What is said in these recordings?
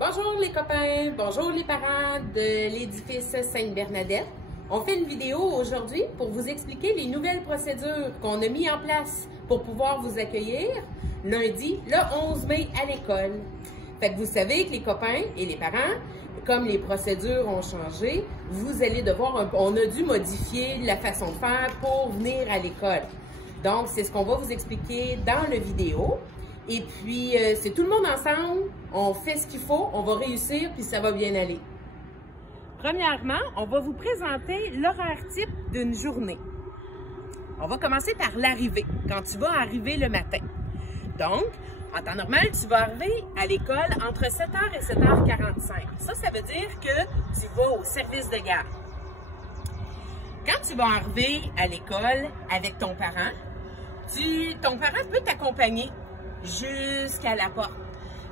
Bonjour les copains, bonjour les parents de l'édifice Sainte-Bernadette. On fait une vidéo aujourd'hui pour vous expliquer les nouvelles procédures qu'on a mis en place pour pouvoir vous accueillir lundi le 11 mai à l'école. Fait que vous savez que les copains et les parents, comme les procédures ont changé, vous allez devoir, on a dû modifier la façon de faire pour venir à l'école. Donc, c'est ce qu'on va vous expliquer dans la vidéo. Et puis, c'est tout le monde ensemble, on fait ce qu'il faut, on va réussir, puis ça va bien aller. Premièrement, on va vous présenter l'horaire type d'une journée. On va commencer par l'arrivée, quand tu vas arriver le matin. Donc, en temps normal, tu vas arriver à l'école entre 7h et 7h45. Ça veut dire que tu vas au service de garde. Quand tu vas arriver à l'école avec ton parent, ton parent peut t'accompagner jusqu'à la porte.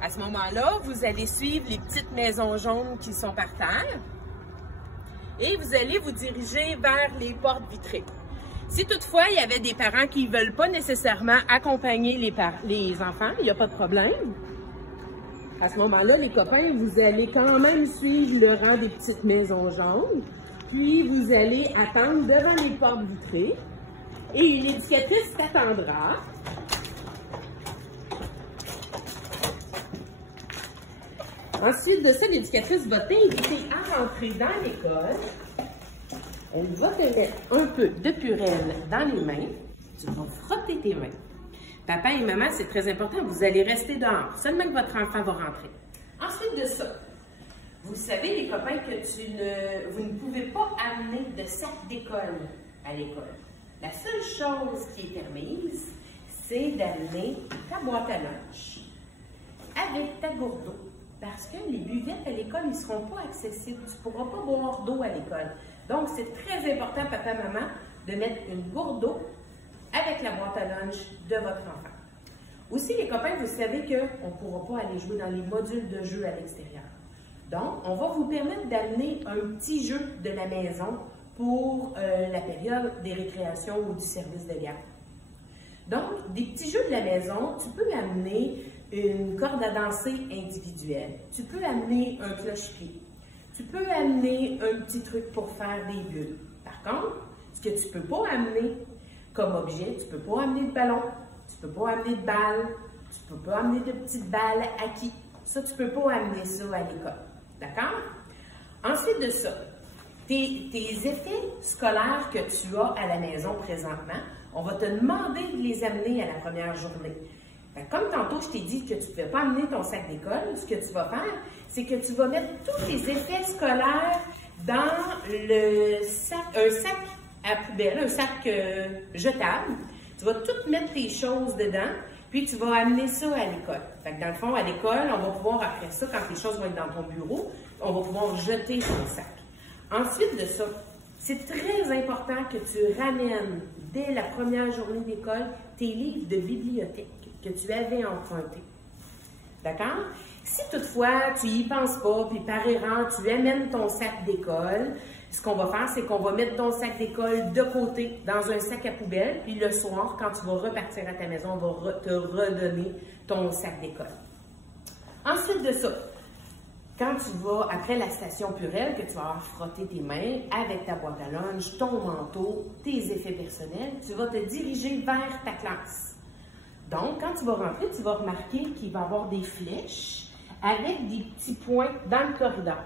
À ce moment-là, vous allez suivre les petites maisons jaunes qui sont par terre et vous allez vous diriger vers les portes vitrées. Si toutefois, il y avait des parents qui ne veulent pas nécessairement accompagner les enfants, il n'y a pas de problème. À ce moment-là, les copains, vous allez quand même suivre le rang des petites maisons jaunes, puis vous allez attendre devant les portes vitrées et une éducatrice t'attendra. Ensuite de ça, l'éducatrice va t'inviter à rentrer dans l'école. Elle va te mettre un peu de purelle dans les mains. Tu vas frotter tes mains. Papa et maman, c'est très important, vous allez rester dehors. Seulement que votre enfant va rentrer. Ensuite de ça, vous savez les copains que vous ne pouvez pas amener de sac d'école à l'école. La seule chose qui est permise, c'est d'amener ta boîte à lunch avec ta gourde d'eau. Parce que les buvettes à l'école, ils ne seront pas accessibles. Tu ne pourras pas boire d'eau à l'école. Donc, c'est très important, papa, maman, de mettre une gourde d'eau avec la boîte à lunch de votre enfant. Aussi, les copains, vous savez qu'on ne pourra pas aller jouer dans les modules de jeu à l'extérieur. Donc, on va vous permettre d'amener un petit jeu de la maison pour la période des récréations ou du service de garde. Donc, des petits jeux de la maison, tu peux amener une corde à danser individuelle. Tu peux amener un cloche-pied. Tu peux amener un petit truc pour faire des bulles. Par contre, ce que tu ne peux pas amener comme objet, tu ne peux pas amener de ballon, tu ne peux pas amener de balles, tu ne peux pas amener de petites balles acquis. Ça, tu ne peux pas amener ça à l'école. D'accord? Ensuite de ça, tes effets scolaires que tu as à la maison présentement, on va te demander de les amener à la première journée. Comme tantôt, je t'ai dit que tu ne pouvais pas amener ton sac d'école, ce que tu vas faire, c'est que tu vas mettre tous tes effets scolaires dans un sac à poubelle, un sac jetable. Tu vas tout mettre tes choses dedans, puis tu vas amener ça à l'école. Dans le fond, à l'école, on va pouvoir, après ça, quand les choses vont être dans ton bureau, on va pouvoir jeter ton sac. Ensuite de ça, c'est très important que tu ramènes, dès la première journée d'école, tes livres de bibliothèque que tu avais empruntés. D'accord? Si toutefois, tu n'y penses pas, puis par erreur, tu amènes ton sac d'école, ce qu'on va faire, c'est qu'on va mettre ton sac d'école de côté dans un sac à poubelle, puis le soir, quand tu vas repartir à ta maison, on va te redonner ton sac d'école. Ensuite de ça, quand tu vas, après la station Purelle, que tu vas avoir frotté tes mains avec ta boîte à lunch, ton manteau, tes effets personnels, tu vas te diriger vers ta classe. Donc, quand tu vas rentrer, tu vas remarquer qu'il va y avoir des flèches avec des petits points dans le corridor.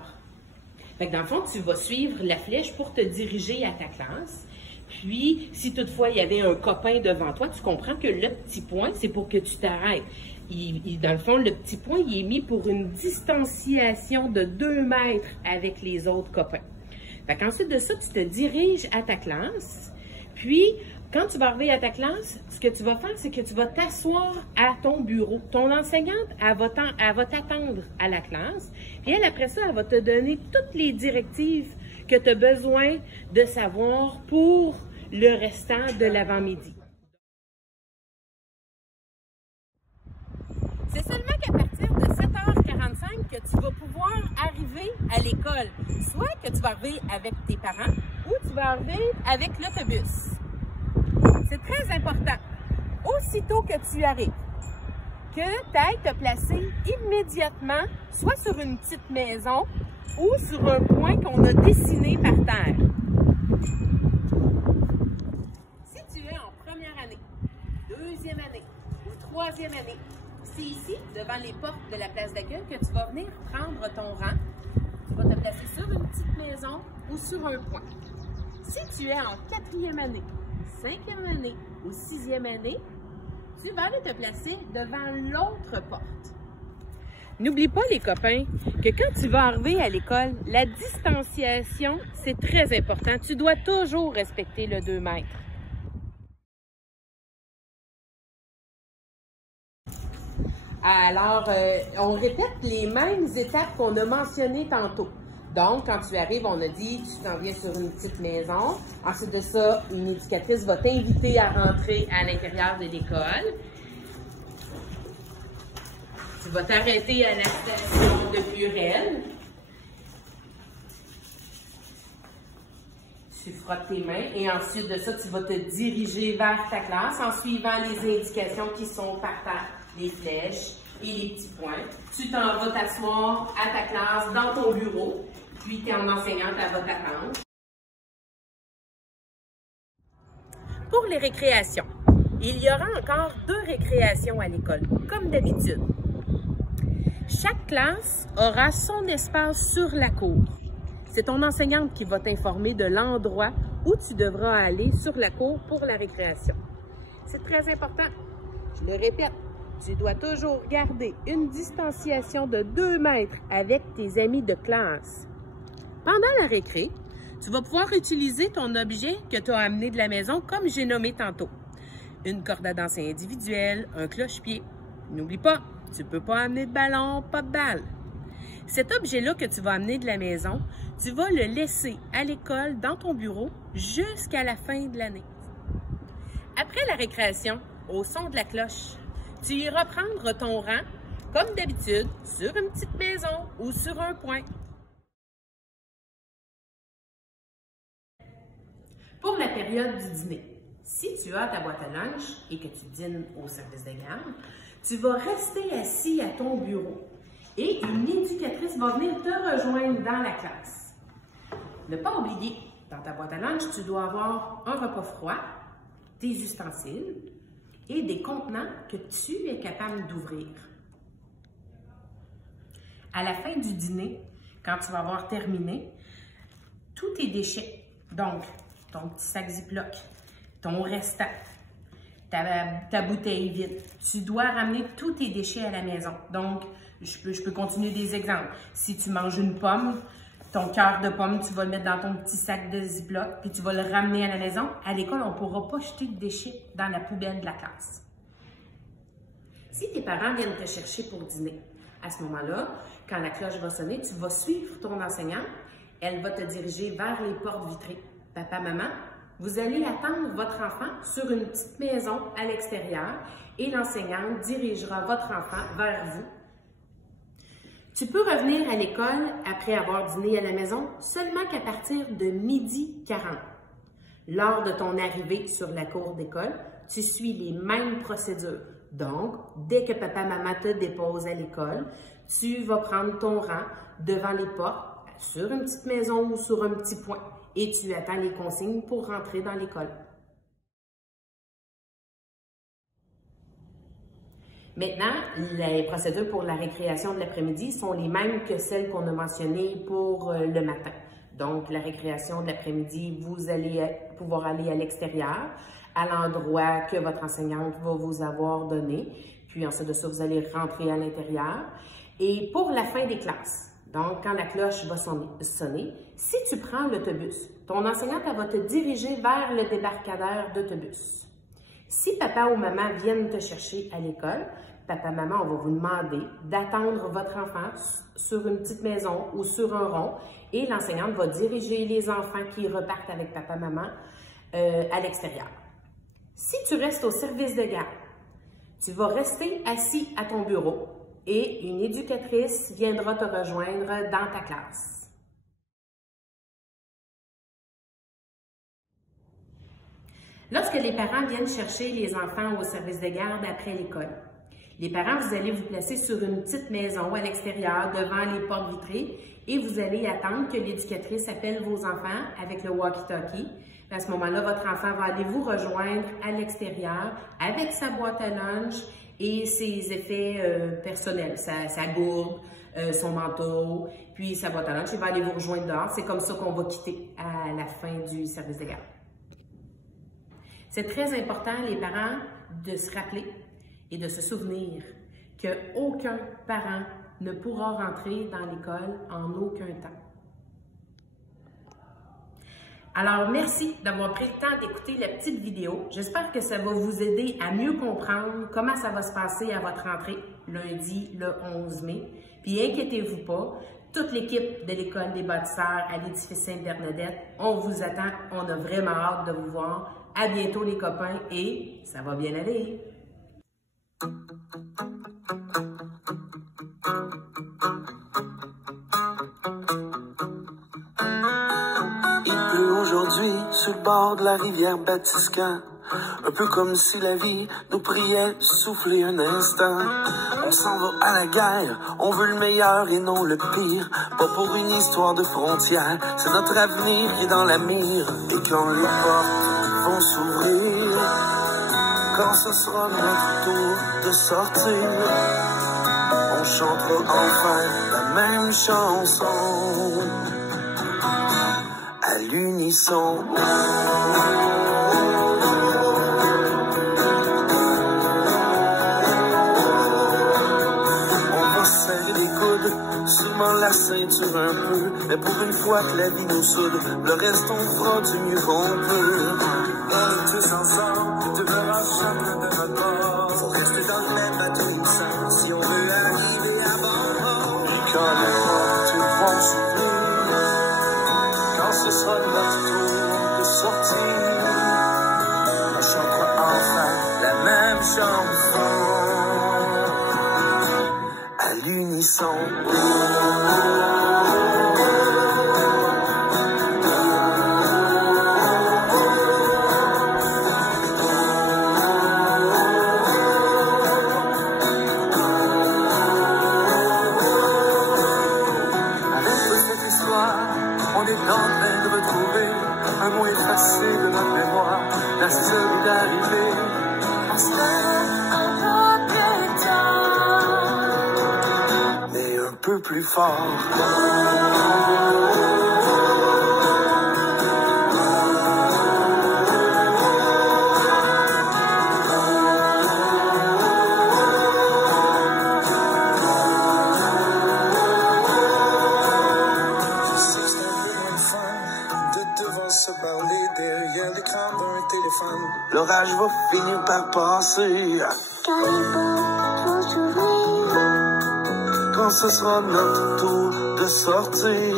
Fait que dans le fond, tu vas suivre la flèche pour te diriger à ta classe. Puis, si toutefois il y avait un copain devant toi, tu comprends que le petit point, c'est pour que tu t'arrêtes. Dans le fond, le petit point, il est mis pour une distanciation de 2 mètres avec les autres copains. Fait qu'ensuite de ça, tu te diriges à ta classe. Puis, quand tu vas arriver à ta classe, ce que tu vas faire, c'est que tu vas t'asseoir à ton bureau. Ton enseignante, elle va t'attendre à la classe. Puis elle, après ça, elle va te donner toutes les directives que tu as besoin de savoir pour le restant de l'avant-midi. C'est seulement qu'à partir de 7h45 que tu vas pouvoir arriver à l'école. Soit que tu vas arriver avec tes parents ou tu vas arriver avec l'autobus. C'est très important. Aussitôt que tu arrives, que tu ailles te placer immédiatement, soit sur une petite maison ou sur un point qu'on a dessiné par terre. Si tu es en première année, deuxième année ou troisième année, c'est ici, devant les portes de la place d'accueil, que tu vas venir prendre ton rang. Tu vas te placer sur une petite maison ou sur un point. Si tu es en quatrième année, cinquième année ou sixième année, tu vas aller te placer devant l'autre porte. N'oublie pas, les copains, que quand tu vas arriver à l'école, la distanciation, c'est très important. Tu dois toujours respecter le 2 mètres. Alors, on répète les mêmes étapes qu'on a mentionnées tantôt. Donc, quand tu arrives, on a dit, tu t'en viens sur une petite maison. Ensuite de ça, une éducatrice va t'inviter à rentrer à l'intérieur de l'école. Tu vas t'arrêter à la station de Purel. Tu frottes tes mains et ensuite de ça, tu vas te diriger vers ta classe en suivant les indications qui sont par terre, les flèches et les petits points. Tu t'en vas t'asseoir à ta classe dans ton bureau, puis ton enseignante elle va t'attendre. Pour les récréations, il y aura encore 2 récréations à l'école, comme d'habitude. Chaque classe aura son espace sur la cour. C'est ton enseignante qui va t'informer de l'endroit où tu devras aller sur la cour pour la récréation. C'est très important. Je le répète, tu dois toujours garder une distanciation de 2 mètres avec tes amis de classe. Pendant la récré, tu vas pouvoir utiliser ton objet que tu as amené de la maison comme j'ai nommé tantôt. Une corde à danser individuelle, un cloche-pied. N'oublie pas, tu ne peux pas amener de ballon, pas de balle. Cet objet-là que tu vas amener de la maison, tu vas le laisser à l'école, dans ton bureau, jusqu'à la fin de l'année. Après la récréation, au son de la cloche, tu iras prendre ton rang, comme d'habitude, sur une petite maison ou sur un point. Pour la période du dîner, si tu as ta boîte à lunch et que tu dînes au service de garde, tu vas rester assis à ton bureau et une éducatrice va venir te rejoindre dans la classe. Ne pas oublier, dans ta boîte à lunch, tu dois avoir un repas froid, tes ustensiles et des contenants que tu es capable d'ouvrir. À la fin du dîner, quand tu vas avoir terminé, tous tes déchets, donc ton petit sac Ziploc, ton restant, ta bouteille vide. Tu dois ramener tous tes déchets à la maison. Donc, je peux continuer des exemples. Si tu manges une pomme, ton cœur de pomme, tu vas le mettre dans ton petit sac de Ziploc, puis tu vas le ramener à la maison. À l'école, on ne pourra pas jeter de déchets dans la poubelle de la classe. Si tes parents viennent te chercher pour dîner, à ce moment-là, quand la cloche va sonner, tu vas suivre ton enseignante. Elle va te diriger vers les portes vitrées. Papa, maman, vous allez attendre votre enfant sur une petite maison à l'extérieur et l'enseignante dirigera votre enfant vers vous. Tu peux revenir à l'école après avoir dîné à la maison seulement qu'à partir de 12h40. Lors de ton arrivée sur la cour d'école, tu suis les mêmes procédures. Donc, dès que papa-maman te dépose à l'école, tu vas prendre ton rang devant les portes, sur une petite maison ou sur un petit point, et tu attends les consignes pour rentrer dans l'école. Maintenant, les procédures pour la récréation de l'après-midi sont les mêmes que celles qu'on a mentionnées pour le matin. Donc, la récréation de l'après-midi, vous allez pouvoir aller à l'extérieur, à l'endroit que votre enseignante va vous avoir donné. Puis ensuite de ça, vous allez rentrer à l'intérieur. Et pour la fin des classes, donc quand la cloche va sonner, si tu prends l'autobus, ton enseignante elle va te diriger vers le débarcadère d'autobus. Si papa ou maman viennent te chercher à l'école, papa, maman, on va vous demander d'attendre votre enfant sur une petite maison ou sur un rond et l'enseignante va diriger les enfants qui repartent avec papa, maman à l'extérieur. Si tu restes au service de garde, tu vas rester assis à ton bureau et une éducatrice viendra te rejoindre dans ta classe. Lorsque les parents viennent chercher les enfants au service de garde après l'école, Les parents, vous allez vous placer sur une petite maison à l'extérieur, devant les portes vitrées, et vous allez attendre que l'éducatrice appelle vos enfants avec le walkie-talkie. À ce moment-là, votre enfant va aller vous rejoindre à l'extérieur avec sa boîte à lunch et ses effets personnels, sa gourde, son manteau, puis sa boîte à lunch. Il va aller vous rejoindre dehors. C'est comme ça qu'on va quitter à la fin du service de garde. C'est très important, les parents, de se rappeler et de se souvenir qu'aucun parent ne pourra rentrer dans l'école en aucun temps. Alors, merci d'avoir pris le temps d'écouter la petite vidéo. J'espère que ça va vous aider à mieux comprendre comment ça va se passer à votre rentrée lundi, le 11 mai. Puis, inquiétez-vous pas, toute l'équipe de l'École des bâtisseurs à l'édifice Sainte-Bernadette, on vous attend. On a vraiment hâte de vous voir. À bientôt, les copains, et ça va bien aller. Aujourd'hui, sur le bord de la rivière Batiscan, un peu comme si la vie nous priait souffler un instant. On s'en va à la guerre, on veut le meilleur et non le pire. Pas pour une histoire de frontières, c'est notre avenir qui est dans la mire. Et quand les portes vont s'ouvrir, quand ce sera notre tour de sortir, on chantera enfin la même chanson à l'unisson. On va serrer les coudes, sûrement la ceinture un peu, mais pour une fois que la vie nous soude, le reste on fera du mieux qu'on peut. On est tous ensemble, demeurant chacun de notre bord. Faut rester dans le même bateau ensemble si on veut arriver à bord. Et quand les portes vont s'ouvrir, quand ce sera notre tour de sortir, on chantera enfin la même chanson à l'unisson. On est en train de retrouver un mot effacé de notre mémoire, la solidarité. Mais un peu plus fort. L'orage va finir par passer. Quand les portes vont s'ouvrir, quand ce sera notre tour de sortir,